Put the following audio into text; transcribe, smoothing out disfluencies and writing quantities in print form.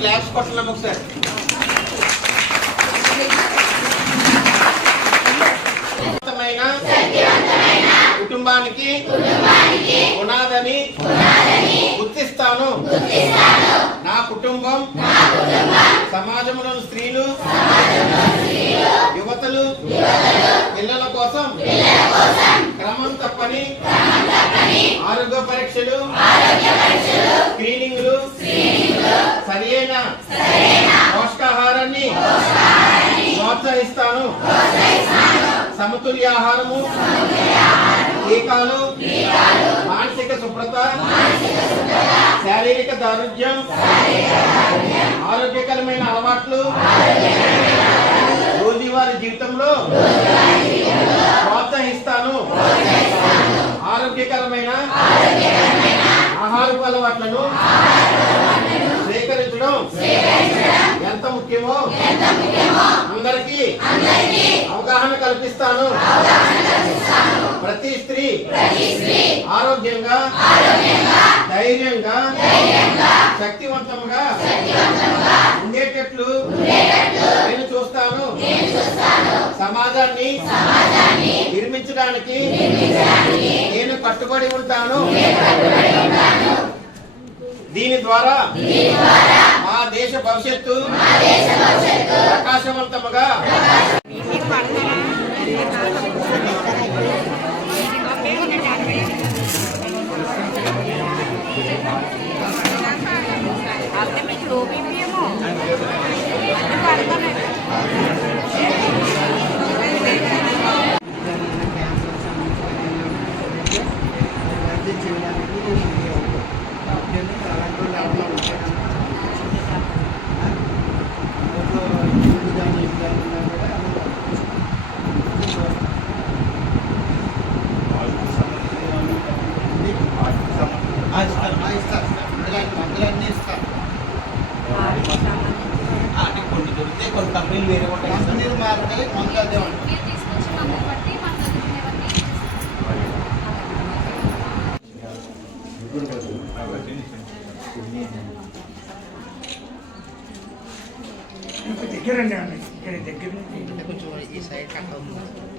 Claps కొట్టలేము ఒకసారి. కుటుంబానికి పునాదని గుర్తిస్తాను. నా కుటుంబం సమాజంలోని స్త్రీలు, యువతలు, పిల్లల కోసం క్రమం తప్పని ఆరోగ్య పరీక్షలు, స్క్రీనింగ్లు, సరియైన పోషకాహారాన్ని ప్రోత్సహిస్తాను. సమతుల్య ఆహారము, టీకాలు, మానసిక శుభ్రత, శారీరక దారుఢ్యం, ఆరోగ్యకరమైన అలవాట్లు రోజువారీ జీవితంలో ప్రోత్సహిస్తాను. ఆరోగ్యకరమైన ఆహారపు అలవాట్లను స్వీకరించడం ఎంత ముఖ్యమో అందరికీ అవగాహన కల్పిస్తాను. ప్రతి స్త్రీ ఆరోగ్యంగా, ధైర్యంగా, శక్తివంతంగా ఉండేటట్లు నేను చూస్తాను. సమాజాన్ని నిర్మించడానికి నేను కట్టుబడి ఉంటాను. దీని ద్వారా మా దేశ భవిష్యత్తు ప్రకాశవంతముగా కొన్ని దొరికితే కొన్ని కంపెనీలు వేరే ఉంటాయి. కంపెనీలు మారుతాయి, మనకు అదే ఉంటుంది. దగ్గరండి ఇక్కడ దగ్గర నుంచి కొంచెం ఈ సైడ్ కట్ట ఉంది.